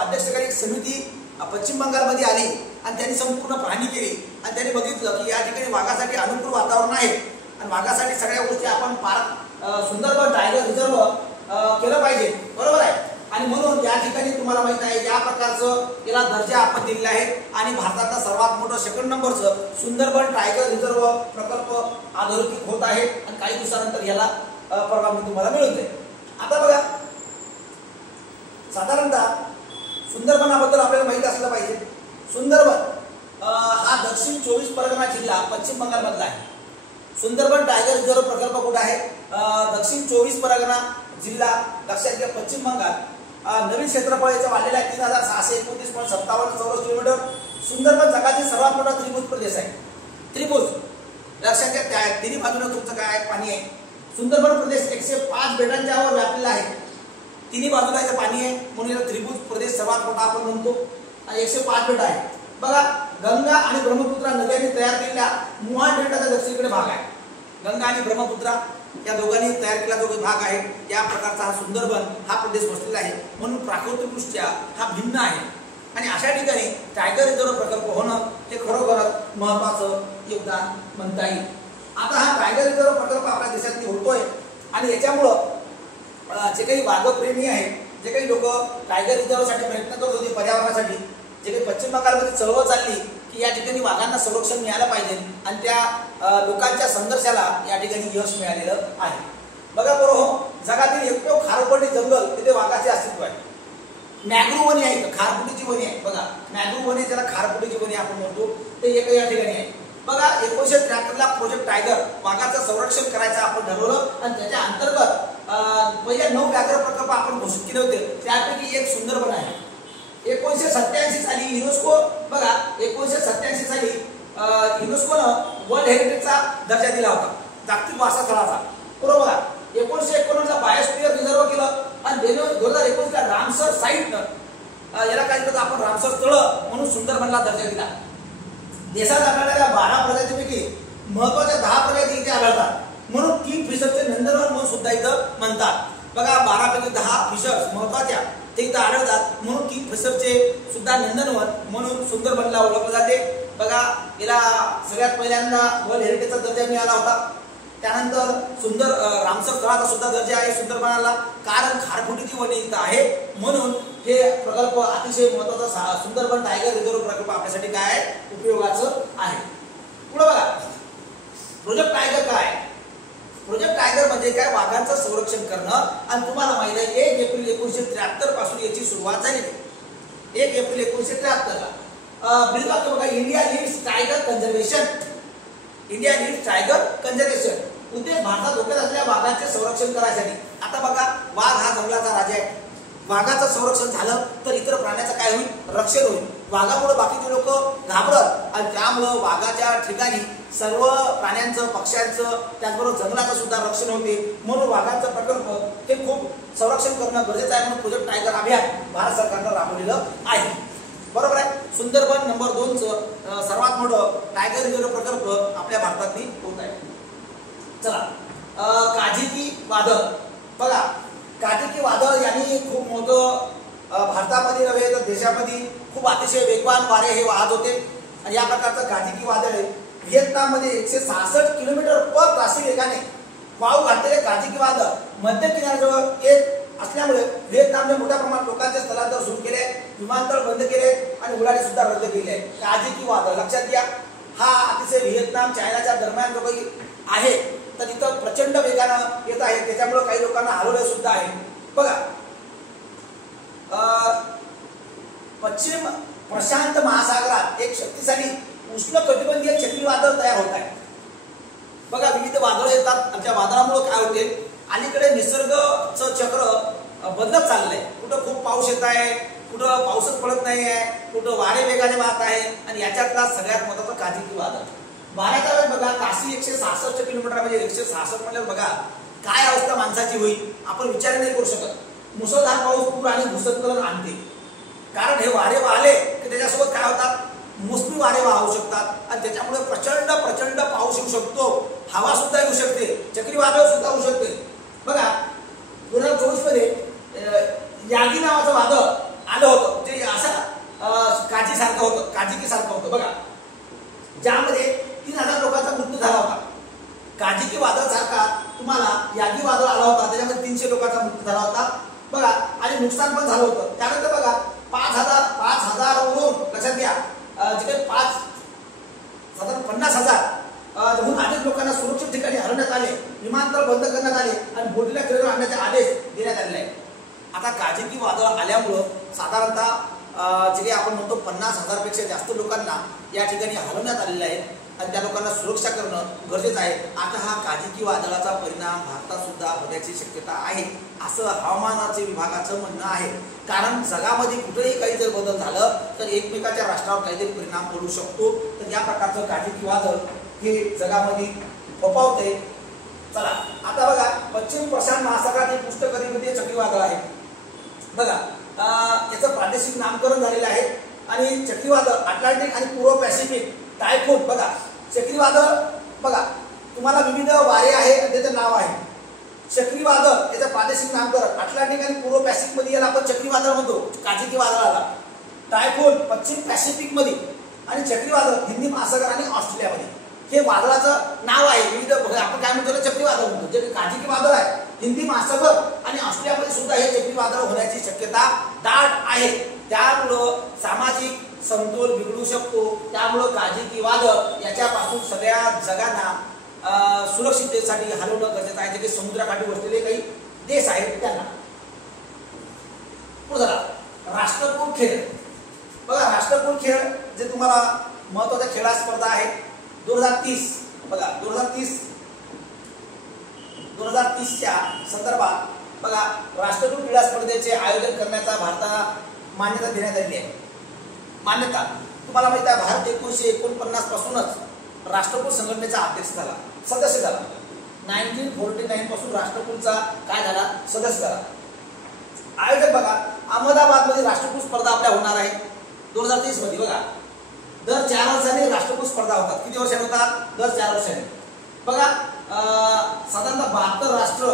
अध्यक्षतेखाली एक समिती पश्चिम बंगालमध्ये आली आणि त्यांनी संपूर्ण पाहणी केली आणि त्यांनी बघितलं की या ठिकाणी वाघासाठी अनुकूल वातावरण आहे आणि वाघासाठी सगळ्या गोष्टी आपण पार्क सुंदरबन टायगर रिझर्व केलं पाहिजे, बरोबर आहे. आणि म्हणून या ठिकाणी तुम्हाला माहित आहे या प्रकारचं याला दर्जा आपण दिलेला आहे आणि भारताचा सर्वात मोठं सेकंड नंबरचं सुंदरबन टायगर रिझर्व प्रकल्प अधोरेखित होत आहे आणि काही दिवसानंतर याला परवानगी तुम्हाला मिळते. आता बघा साधारणतः सुंदरबनाबद्दल आपल्याला माहिती असलं पाहिजे. सुंदरबन हा दक्षिण 24 परगणा जिल्हा पश्चिम बंगाल मधला आहे. सुंदरबन टायगर रिझर्व प्रकल्प कुठे आहे? दक्षिण 24 परगणा जिल्हा, लक्षात घ्या पश्चिम बंगाल. नवीन क्षेत्रफळ याचं वाढलेलं आहे 3629.57 चौरस किलोमीटर. सुंदरबन जगातील सर्वात मोठा त्रिभुज प्रदेश आहे. त्रिभुज लक्षात घ्या, त्या तिन्ही बाजूने तुमचं काय पाणी आहे. सुंदरबन प्रदेश 105 बेटांच्या वर व्यापलेला आहे. तिन्ही बाजूला याचं पाणी आहे म्हणून याला त्रिभुज प्रदेश सर्वात मोठा आपण म्हणतो आणि 105 बेट आहे. बघा गंगा आणि ब्रह्मपुत्रा नद्यांनी तयार केलेला मुहान डेल्टाचा दक्षिणेकडे भाग आहे. गंगा आणि ब्रह्मपुत्रा या दोघांनी तयार केलेला जो भाग आहे या प्रकारचा हा सुंदरबन हा प्रदेश वसलेला आहे म्हणून प्राकृतिकदृष्ट्या हा भिन्न आहे आणि अशा ठिकाणी टायगर रिझर्व प्रकल्प होणं हे खरोखरच महत्त्वाचं योगदान म्हणता येईल. आता हा टायगर रिझर्व प्रकल्प आपल्या देशात होतोय आणि याच्यामुळं जे काही वाघप्रेमी आहेत, जे काही लोक टायगर रिझर्वसाठी प्रयत्न करत होते पर्यावरणासाठी, जे काही पश्चिम बंगालमध्ये चळवळ चालली की या ठिकाणी वाघांना संरक्षण मिळालं पाहिजे आणि त्या लोकांच्या संघर्षाला या ठिकाणी यश मिळालेलं आहे. बघा बरोबर जगातील एकमेव खारफुटी जंगल तिथे वाघाचे अस्तित्व आहे. मॅग्रोव्ह वने आहे, खारफुटीची वने आहे. बघा मॅग्रोव्ह वने ज्याला खारफुटीची वने आपण म्हणतो ते एक या ठिकाणी आहे. बघा 1973 ला प्रोजेक्ट टायगर वाघाचं संरक्षण करायचं आपण ठरवलं आणि त्याच्या अंतर्गत पहिले 9 व्याघ्र प्रकल्प आपण घोषित केले होते. त्यापैकी एक सुंदरबन आहे. 1987 साली युनेस्को, बघा 1987 साली युनेस्कोनं वर्ल्ड हेरिटेजचा दर्जा दिला होता, जागतिक वारसा स्थळाचा, बरोबर. 1991 ला बायोस्फिअर रिझर्व केलं आणि 2019 ला रामसर साईट याला काय करतो आपण रामसर स्थळ म्हणून सुंदरबनला दर्जा दिला. देशात आढळणाऱ्या 12 प्रजातींपैकी महत्त्वाच्या 10 प्रजाती इथे आढळतात म्हणून किंग फिशरचे नंदनवन म्हणून सुद्धा इथं म्हणतात. बघा 12 पैकी 10 फिशर्स महत्त्वाच्या ते इथं आढळतात म्हणून किंग फिशरचे सुद्धा नंदनवन म्हणून सुंदरबनला ओळखले जाते. बघा याला सगळ्यात पहिल्यांदा वर्ल्ड हेरिटेजचा दर्जा मिळाला होता. त्यानंतर रामसर स्थळाचा सुद्धा दर्जा आहे सुंदरबनाला, कारण खारफुटीची वने इथं आहे म्हणून हे प्रकल्प अतिशय महत्त्वाचा सुंदरबन टायगर रिझर्व प्रकल्प आपल्यासाठी काय आहे उपयोगाचं आहे. पुढे बघा प्रोजेक्ट टायगर काय प्रोजेक्ट टायगर म्हणजे काय, वाघांचं संरक्षण करणं. आणि तुम्हाला माहिती आहे 1 एप्रिल 1973 पासून याची सुरुवात झालेली. 1 एप्रिल 1973 ला ब्रीदवाक्य बघा, India leads tiger conservation. India leads tiger conservation. उद्देश भारतात धोक्यात असलेल्या वाघांचे संरक्षण करायसाठी. आता बघा, वाघ हा जंगलाचा राजा आहे. वाघाचं संरक्षण झालं तर इतर प्राण्याचं काय होईल, रक्षण होईल. वाघामुळे बाकीचे लोक घाबरत आणि त्यामुळं वाघाच्या ठिकाणी सर्व प्राण्यांचं, पक्ष्यांचं, त्याचबरोबर जंगलाचं सुद्धा रक्षण होते. म्हणून वाघांचा प्रकल्प हे खूप संरक्षण करणं गरजेचं आहे. म्हणून प्रोजेक्ट टायगर अभियान भारत सरकारनं राबवलेलं आहे. बरोबर आहे. सुंदरबन नंबर 2चं सर्वात मोठं टायगर रिझर्व प्रकल्प आपल्या भारतातली होत आहे. चला, काझिकी वादळ बघा, काझिकी वादळ यांनी खूप मोठं भारतामध्ये नव्हे तर देशामध्ये खूप अतिशय वेगवान वारे हे वाहत होते. आणि या प्रकारचं काझिकी वादळ आहे व्हिएतनाममध्ये 166 किलोमीटर पर तासी वेगाने वाहू घाललेले काझिकी वादळ मध्य किनाऱ्याजवळ येत असल्यामुळे व्हिएतनामने मोठ्या प्रमाणात लोकांचे स्थलांतर सुरू केले, विमानतळ बंद केले आणि उड्डाणे सुद्धा रद्द केली आहे. काझिकी वादळ लक्षात घ्या, हा अतिशय व्हिएतनाम चायनाच्या दरम्यान जो काही आहे तर इथं प्रचंड वेगानं येत आहे. त्याच्यामुळे काही लोकांना हरवलं सुद्धा आहे. बघा, पश्चिम प्रशांत महासागरात एक शक्तिशाली उष्णकटिबंधीय चक्रीवादळ तयार होत आहे. बघा, विविध वादळ येतात आणि त्या वादळामुळे काय होते, अलीकडे निसर्गाचं चक्र बदलत चाललंय. कुठं खूप पाऊस येत आहे, कुठं पाऊसच पडत नाही आहे, कुठं वारे वेगाने वाहत आहे. आणि याच्यातला सगळ्यात महत्त्वाचं काझिकी वादळ. वाऱ्याचा वेग बघा, ताशी 166 किलोमीटर म्हणजे 166 म्हणजे बघा काय अवस्था माणसाची होईल, आपण विचार नाही करू शकत. मुसळधार पाऊस पूर आणि भूस्खलन आणते. कारण हे वारे वाहले की त्याच्यासोबत काय होतात, मोसमी वारे वाहू शकतात आणि त्याच्यामुळे प्रचंड प्रचंड पाऊस येऊ शकतो, हवा सुद्धा येऊ शकते, चक्रीवादळ सुद्धा होऊ शकते. बघा, 2024 मध्ये यागी नावाचं वादळ आलं होतं. ते असं काझीसारखं होतं, काझिकीसारखं होतं बघा, ज्यामध्ये 3000 लोकांचा मृत्यू झाला होता. काझिकी वादळ सारखा तुम्हाला यागी वादळ आला होता, त्याच्यामध्ये 300 लोकांचा मृत्यू झाला होता बघा. आणि नुकसान पण झालं होतं. त्यानंतर बघा 5,000 वरून लक्षात घ्या, जे काही साधारण 50,000 हून अधिक लोकांना सुरक्षित ठिकाणी हलवण्यात आले, विमानतळ बंद करण्यात आले आणि बोटीला किनाऱ्यावर आणण्याचे आदेश देण्यात आलेले आहेत. आता काझिकी वादळ आल्यामुळं साधारणतः जे काही आपण म्हणतो 50,000 पेक्षा जास्त लोकांना या ठिकाणी हलवण्यात आलेले आहेत आणि त्या लोकांना सुरक्षा करणं गरजेचं आहे. आता हा काझिकी वादळाचा परिणाम भारतात सुद्धा होण्याची शक्यता आहे असं हवामानाचे विभागाचं म्हणणं आहे. कारण जगामध्ये कुठेही काही जर बदल झालं तर एकमेकाच्या राष्ट्रावर काहीतरी परिणाम पडू शकतो. तर या प्रकारचं काझिकी वादळ हे जगामध्ये फोपावते. चला, आता बघा, पश्चिम प्रशांत महासागरात एक उष्णकटिबंधीय चक्रीवादळ आहे बघा. याचं प्रादेशिक नामकरण झालेलं आहे आणि चक्रीवादळ अटलांटिक आणि पूर्व पॅसिफिक टायफून बघा. चक्रीवादळ बघा, तुम्हाला विविध वारे आहे आणि त्याचं नाव आहे. चक्रीवादळ याचं प्रादेशिक नामकरण अटलांटिक आणि पूर्व पॅसिफिक मध्ये याला आपण चक्रीवादळ म्हणतो. काझिकी वादळाला टायफून पश्चिम पॅसिफिक मध्ये आणि चक्रीवादळ हिंदी महासागर आणि ऑस्ट्रेलियामध्ये हे वादळाचं नाव आहे. विविध आपण काय म्हणतो चक्रीवादळ म्हणतो. जे काझिकी वादळ आहे हिंदी महासागर आणि ऑस्ट्रेलियामध्ये सुद्धा हे चक्रीवादळ होण्याची शक्यता दाट आहे. त्यामुळं सामाजिक समतोल बिघडू शकतो. त्यामुळं काझिकी वादळ याच्यापासून सगळ्या जगांना सुरक्षिततेसाठी हलवणं गरजेचं आहे. जे काही समुद्रकाठी वसलेले काही देश आहेत त्यांना. पुढे चला, राष्ट्रकुल खेळ बघा. राष्ट्रकुल खेळ जे तुम्हाला महत्वाच्या खेळा स्पर्धा आहेत 2030 बघा. 2030च्या संदर्भात बघा राष्ट्रकुल क्रीडा स्पर्धेचे आयोजन करण्याचा भारताला मान्यता देण्यात आलेली आहे. मान्यता तुम्हाला माहिती आहे, भारत 1949 पासूनच राष्ट्रकुल संघटनेचा अध्यक्ष झाला, सदस्य झाला. 1949 पासून राष्ट्रकुलचा काय झाला, सदस्य झाला. आयोजक बघा, अहमदाबाद मध्ये राष्ट्रकुल स्पर्धा आपल्या होणार आहे 2030 मध्ये बघा. दर 4 वर्षांनी राष्ट्रकुल स्पर्धा होतात. किती वर्षांनी होतात, दर 4 वर्षांनी बघा. साधारणतः 72 राष्ट्र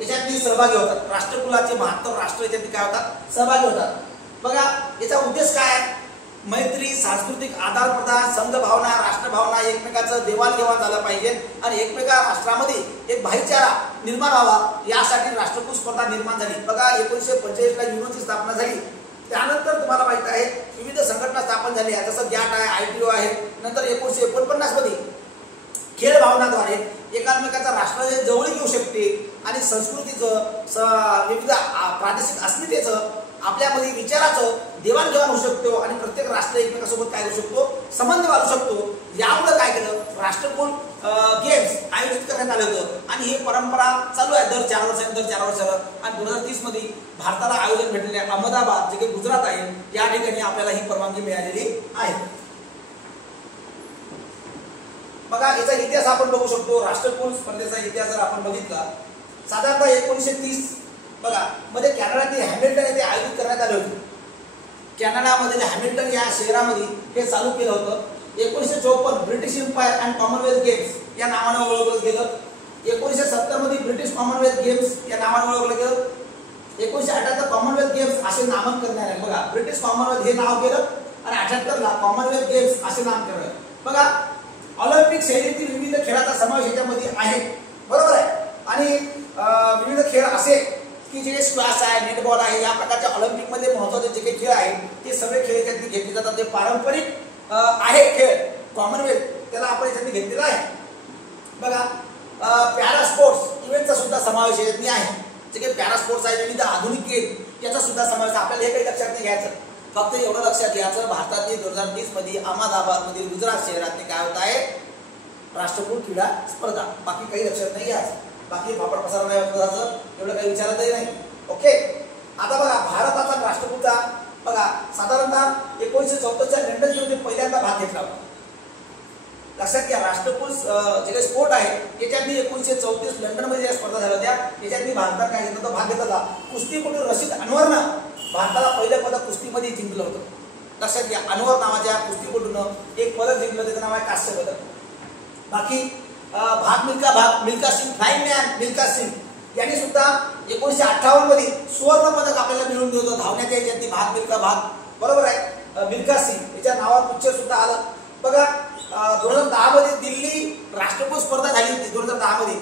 याच्यातली सहभागी होतात. राष्ट्रकुलाचे 72 राष्ट्र याच्यात काय होतात, सहभागी होतात बघा. याचा उद्देश काय आहे, मैत्री, सांस्कृतिक आदान प्रदान, संघभावना, राष्ट्रभावना, एकमेकाचं देवाणघेवाण झालं पाहिजे आणि एकमेका राष्ट्रामध्ये एक भाईचारा निर्माण व्हावा यासाठी राष्ट्रकुल स्पर्धा निर्माण झाली बघा. 1945 ला युनोची स्थापना झाली. त्यानंतर तुम्हाला माहित आहे विविध संघटना स्थापन झाल्या, जसं गॅट आहे, ITO आहे. नंतर 1949 मध्ये खेळ भावनाद्वारे एकामेकाचा राष्ट्राच्या जवळ येऊ शकते आणि संस्कृतीचं विविध प्रादेशिक अस्मितेचं आपल्यामध्ये विचाराचं देवाणघेवाण होऊ शकतो आणि प्रत्येक राष्ट्र एकमेकांसोबत काय करू शकतो, संबंध वाढू शकतो. यामुळे काय केलं, राष्ट्रकुल गेम्स आयोजित करण्यात आलं होतं आणि ही परंपरा चालू आहे दर 4 वर्षाला. आणि 2030 मध्ये भारताला आयोजन भेटलेले अहमदाबाद जे काही गुजरात आहे या ठिकाणी आपल्याला ही परवानगी मिळालेली आहे. बघा याचा इतिहास आपण बघू शकतो. राष्ट्रकुल स्पर्धेचा इतिहास जर आपण बघितला, साधारणतः 1930 बघा मध्ये कॅनडातील हॅमिल्टन येथे आयोजित करण्यात आले होते. कॅनडामध्ये हॅमिल्टन या शहरामध्ये हे चालू केलं होतं. 1954 British Empire and Commonwealth Games या नावाने ओळखलं गेलं. 1970 मध्ये ब्रिटिश कॉमनवेल्थ गेम्स या नावाने ओळखलं गेलं. 1978 कॉमनवेल्थ गेम्स असे नामकरण करण्यात आले. बघा ब्रिटिश कॉमनवेल्थ हे नाव केलं आणि 78 ला कॉमनवेल्थ गेम्स असे नामकरण. बघा ऑलिम्पिक शैलीतील विविध खेळाचा समावेश याच्यामध्ये आहे, बरोबर आहे. आणि विविध खेळ असे की जे स्क्वॅश आहे, नेटबॉल आहे, या प्रकारच्या ऑलिम्पिक मध्ये महत्त्वाचे जे काही खेळ आहे ते सगळे खेळ याच्यात घेतले जातात. ते पारंपरिक आहे खेळ कॉमनवेल्थ त्याला आपण याच्यात घेतलेला आहे. बघा पॅरा स्पोर्ट्स इव्हेंटचा सुद्धा समावेश याच्यात आहे. जे काही पॅरा स्पोर्ट्स आहे, विविध आधुनिक गेम याचा सुद्धा समावेश. आपल्याला हे काही लक्षात नाही घ्यायचं, फक्त एवढं लक्षात घ्यायचं भारतातील 2030 मध्ये अहमदाबाद मधील गुजरात शहरात काय होत आहे, राष्ट्रकुल क्रीडा स्पर्धा. बाकी काही लक्षात नाही घ्यायचं. बाकी फापड पसार नाही होतं, एवढं काही विचारतही नाही. ओके. आता बघा भारताचा राष्ट्रकुलचा बघा साधारणतः 1974च्या लंडन मध्ये पहिल्यांदा भाग घेतला होता. लक्षात घ्या राष्ट्रकुल जे काही स्पोर्ट आहे याच्यातली 1934 लंडन मध्ये ज्या स्पर्धा झाल्या होत्या याच्यातली भारतात काय घेतला होता, भाग घेतला. कुस्तीपटू रशीद अनवरनं भारताला पहिलं पदक कुस्तीमध्ये जिंकलं होतं. लक्षात घ्या अनवर नावाच्या कुस्तीपटूनं एक पदक जिंकलं, त्याचं नाव आहे कांस्य पदक. बाकी मिल्खा सिंग फ्लाइंग मॅन मिल्खा सिंग यांनी सुद्धा 1958 मध्ये सुवर्ण पदक आपल्याला मिळवून दिलं होतं धावण्याच्या याच्यातली भाग, बरोबर आहे. मिल्खा सिंग याच्या नावात पिक्चर सुद्धा आलं. बघा 2010 मध्ये दिल्ली राष्ट्रकुल स्पर्धा झाली होती 2010 मध्ये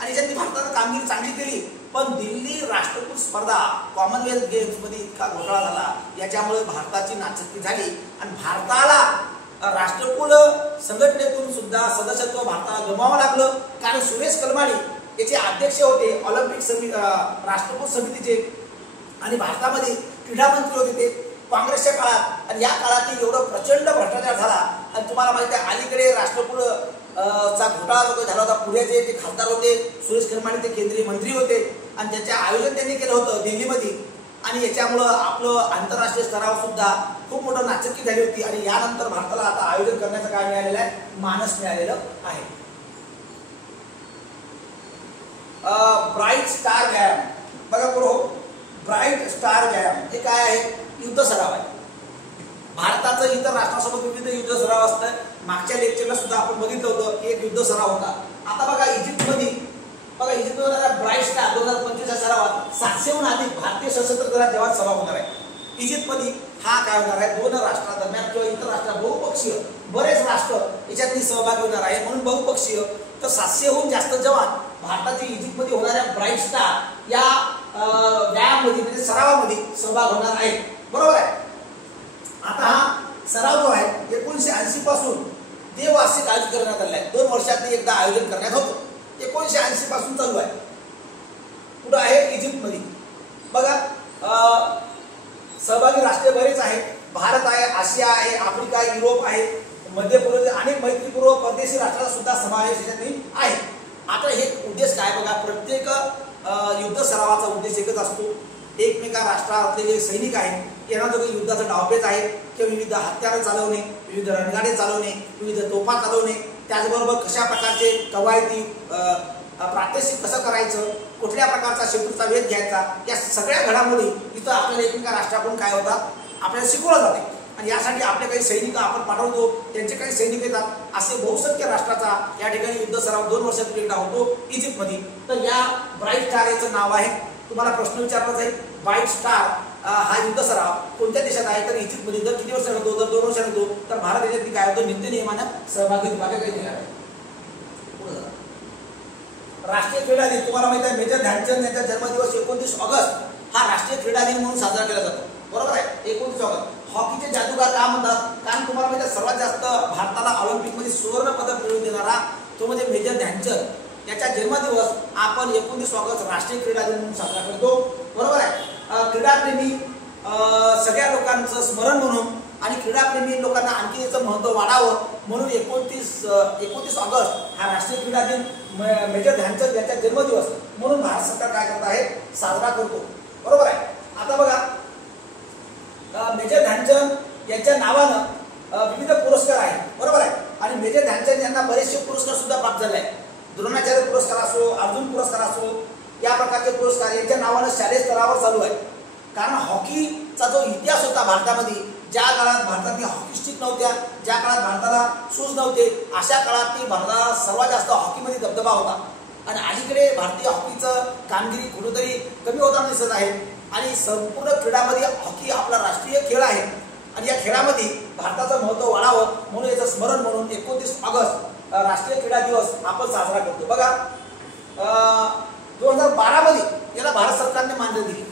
आणि याच्यातली भारतानं कामगिरी चांगली केली. पण दिल्ली राष्ट्रकुल स्पर्धा कॉमनवेल्थ गेम्स मध्ये इतका घोटाळा झाला, याच्यामुळे भारताची नाचक्की झाली आणि भारताला राष्ट्रकुल संघटनेतून सुद्धा सदस्यत्व भारताला गमावं लागलं. कारण सुरेश कलमाडी याचे अध्यक्ष होते ऑलिम्पिक राष्ट्रकुल समितीचे आणि भारतामध्ये क्रीडा मंत्री होते ते काँग्रेसच्या काळात. आणि या काळातील एवढं प्रचंड भ्रष्टाचार झाला. आणि तुम्हाला माहिती आहे अलीकडे राष्ट्रकुल चा घोटाळा जो झाला होता, पुण्याचे जे खासदार होते सुरेश कलमाडी ते केंद्रीय मंत्री होते आणि त्याचे आयोजन त्यांनी केलं होतं दिल्लीमध्ये. आणि याच्यामुळं आपलं आंतरराष्ट्रीय स्तरावर सुद्धा खूप मोठं नाचक्की झाली होती. आणि यानंतर भारताला आता आयोजन करण्याचं काय मिळालेलं आहे, मानस मिळालेलं आहे. ब्राईट स्टार व्यायाम बघा बरो, ब्राईट स्टार व्यायाम हे काय आहे, युद्ध सराव आहे. भारताचं इतर राष्ट्रांसोबत विविध युद्ध सराव असतं. मागच्या लेक्चरला सुद्धा आपण बघितलं होतं की एक युद्ध सराव होता. आता बघा इजिप्तमध्ये ब्राईट स्टार 2025 सरावात 700हून अधिक भारतीय सशस्त्र दलात जवान सहभाग होणार आहे. इजिप्तमध्ये हा काय होणार आहे, 2 राष्ट्रांदरम्यान किंवा इतर राष्ट्र बहुपक्षीय बरेच राष्ट्र याच्यातली सहभागी होणार आहे म्हणून बहुपक्षीय. तर 700हून जास्त जवान भारताच्या इजिप्तमध्ये होणाऱ्या ब्राईट स्टार या व्यायाममध्ये म्हणजे सरावामध्ये सहभाग होणार आहे, बरोबर आहे. आता हा सराव जो आहे 1980 पासून द्विवार्षिक आयोजित करण्यात आलेला आहे. 2 वर्षातून एकदा आयोजन करण्यात होतं. 1980 पासून चालू आहे. कुठं आहे, इजिप्तमध्ये. बघा सहभागी राष्ट्र बरेच आहेत. भारत आहे, आशिया आहे, आफ्रिका आहे, युरोप आहे, मध्य पूर्व अनेक मैत्रीपूर्व परदेशी राष्ट्रांचा सुद्धा समावेश याच्यात आहे. आता हे उद्देश काय बघा, प्रत्येक युद्ध सरावाचा उद्देश एकच असतो. एकमेका राष्ट्रातले जे सैनिक आहेत यांना जो काही युद्धाचा डावपेच आहे किंवा विविध हत्यारं चालवणे, विविध रणगाडे चालवणे, विविध तोफा चालवणे, त्याचबरोबर कशा प्रकारचे कवायती प्रात्यक्षिक कसं करायचं, कुठल्या प्रकारचा शत्रूचा वेध घ्यायचा, या सगळ्या घडामोडी इथं आपल्याला एकमेका राष्ट्राकडून काय होतात आपल्याला शिकवलं जाते. आणि यासाठी आपले काही सैनिक आपण पाठवतो, त्यांचे काही सैनिक येतात. असे बहुसंख्य राष्ट्राचा या ठिकाणी युद्ध सराव 2 वर्षातून एकदा होतो इजिप्तमध्ये. तर या ब्राईट स्टार याचं नाव आहे. तुम्हाला प्रश्न विचारला जाईल ब्राईट स्टार हा युद्ध सराव कोणत्या देशात आहे, तर इजिप्तमध्ये. जर किती वर्ष होतो, जर 2 वर्ष होतो, तर भारत याच्यात काय होतं, नित्य नियमानं सहभागी विभाग काही दिला आहे. राष्ट्रीय क्रीडा दिन तुम्हाला माहिती आहे, मेजर ध्यानचंद यांचा जन्मदिवस 29 ऑगस्ट हा राष्ट्रीय क्रीडा दिन म्हणून साजरा केला जातो, बरोबर आहे. 29 ऑगस्ट हॉकीचे जादूगार का म्हणतात, कारण तुम्हाला माहिती आहे सर्वात जास्त भारताला ऑलिम्पिकमध्ये सुवर्ण पदक मिळवून देणारा तो म्हणजे मेजर ध्यानचंद याचा जन्मदिवस आपण 29 ऑगस्ट राष्ट्रीय क्रीडा दिन म्हणून साजरा करतो, बरोबर आहे. क्रीडाप्रेमी सगळ्या लोकांचं स्मरण म्हणून आणि क्रीडाप्रेमी लोकांना आणखी याचं महत्त्व वाढावं म्हणून 29 ऑगस्ट हा राष्ट्रीय क्रीडा दिन मेजर ध्यानचंद यांचा जन्मदिवस म्हणून भारत सरकार काय करत आहे, साजरा करतो, बरोबर आहे. आता बघा मेजर ध्यानचंद यांच्या नावानं विविध पुरस्कार आहेत, बरोबर आहे. आणि मेजर ध्यानचंद यांना बरेचसे पुरस्कार सुद्धा प्राप्त झाले आहेत. द्रोणाचार्य पुरस्कार असो, अर्जुन पुरस्कार असो, या प्रकारचे पुरस्कार यांच्या नावानं शालेय स्तरावर चालू आहे. कारण हॉकीचा जो इतिहास होता भारतामध्ये, ज्या काळात भारतातील हॉकी स्टिक नव्हत्या, ज्या काळात भारताला शूज नव्हते, अशा काळात भारताला सर्वात जास्त हॉकीमध्ये दबदबा होता. आणि अलीकडे भारतीय हॉकीचं कामगिरी कुठेतरी कमी होताना दिसत आहे. आणि संपूर्ण क्रीडामध्ये हॉकी आपला राष्ट्रीय खेळ आहे. आणि या खेळामध्ये भारताचं महत्त्व वाढावं म्हणून याचं स्मरण म्हणून 29 ऑगस्ट राष्ट्रीय क्रीडा दिवस आपण साजरा करतो. बघा 2012 मध्ये याला भारत सरकारने मान्यता दिली.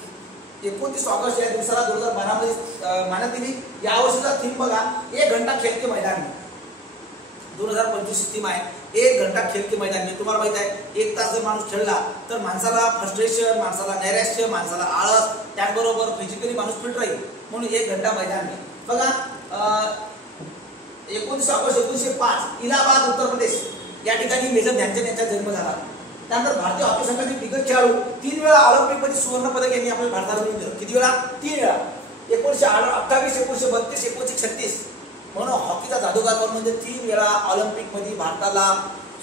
29 ऑगस्ट या दिवसाला 2012 मध्ये मान्यता दिली. यावर्षीचा थीम बघा, 1 घंटा खेळ के मैदान में. 2025 थीम आहे 1 घंटा खेळ के मैदान में. तुम्हाला माहित आहे 1 तास जर माणूस खेळला तर माणसाला फ्रस्ट्रेशन, माणसाला नैराश्य, माणसाला आळस, त्याचबरोबर फिजिकली माणूस फिट राहील म्हणून 1 घंटा मैदान में. बघा 29 ऑगस्ट 1905 इलाहाबाद उत्तर प्रदेश या ठिकाणी मेजर ध्यानचंद यांचा जन्म झाला. त्यानंतर भारतीय हॉकी संघाचे दिग्गज खेळाडू 3 वेळा ऑलिम्पिकमध्ये सुवर्ण पदक यांनी आपल्या भारताला मिळवून दिलं. किती वेळा? 3 वेळा. 1928, 1932, 1936 म्हणून हॉकीचा जादूगार म्हणजे 3 वेळा ऑलिम्पिकमध्ये भारताला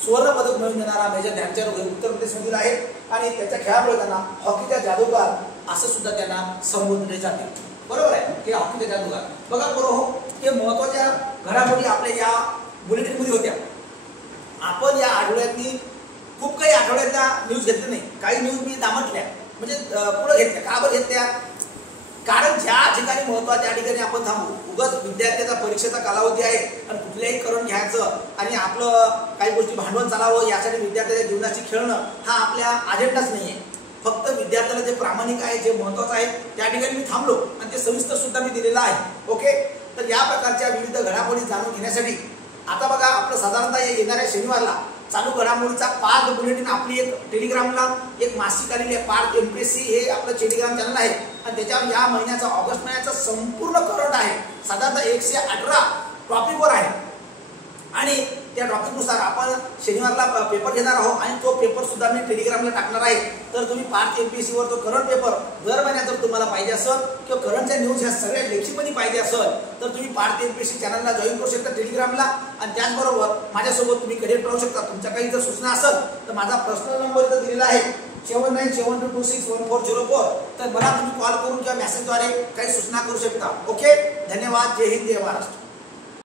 सुवर्ण पदक मिळवून देणारा मेजर ध्यानचंद उत्तर प्रदेशमधील आहे. आणि त्याच्या खेळामुळे त्यांना हॉकीचा जादूगार असं सुद्धा त्यांना संबोधले जाते, बरोबर आहे. हे हॉकीचा जादूगार. बघा बरोबर, हे महत्त्वाच्या घडामोडी आपल्या या बुलेटिनमध्ये होत्या. आपण या आठवड्यातली खूप काही आठवड्यातल्या न्यूज घेतल्या नाही, काही न्यूज मी दामटल्या म्हणजे पुढे घेतल्या. का बरं घेतल्या? कारण ज्या ठिकाणी महत्त्वाच्या त्या ठिकाणी आपण थांबू. उगाच विद्यार्थ्याचा परीक्षेचा कालावधी आहे आणि कुठल्याही करून घ्यायचं आणि आपलं काही गोष्टी भांडवल चालावं यासाठी विद्यार्थ्याच्या जीवनाशी खेळणं हा आपल्या अजेंडाच नाही आहे. फक्त विद्यार्थ्याला जे प्रामाणिक आहे, जे महत्त्वाचं आहे त्या ठिकाणी मी थांबलो आणि ते सविस्तर सुद्धा मी दिलेलं आहे. ओके, तर या प्रकारच्या विविध घडामोडी जाणून घेण्यासाठी आता बघा आपलं साधारणतः येणाऱ्या शनिवारला चालू घडामोडीचा पार्क बुलेटिन आपली एक टेलिग्रामला एक मासिक आलेली आहे. पार्क MPSC हे आपलं टेलिग्राम चॅनल आहे आणि त्याच्यावर या महिन्याचा ऑगस्ट महिन्याचा संपूर्ण करंट आहे. साधारणतः 118 टॉपिकवर आहे आणि त्या टॉपिकनुसार आपण शनिवारला पेपर घेणार आहोत आणि तो पेपर सुद्धा मी टेलिग्रामला टाकणार आहे. तर तुम्ही पार्क MPSC वर तो करंट पेपर दर महिन्यात जर तुम्हाला पाहिजे असेल किंवा करंटच्या न्यूज ह्या सगळ्या लेखीमध्ये पाहिजे असेल तर तुम्ही पार्क MPSC चॅनलला जॉईन करू शकता टेलिग्रामला. आणि त्याचबरोबर माझ्यासोबत तुम्ही कनेक्ट राहू शकता. तुमच्या काही जर सूचना असेल तर माझा पर्सनल नंबर इथं दिलेला आहे 7972261404. तर मला तुम्ही कॉल करून किंवा मेसेजद्वारे काही सूचना करू शकता. ओके, धन्यवाद. जय हिंद, जय महाराष्ट्र.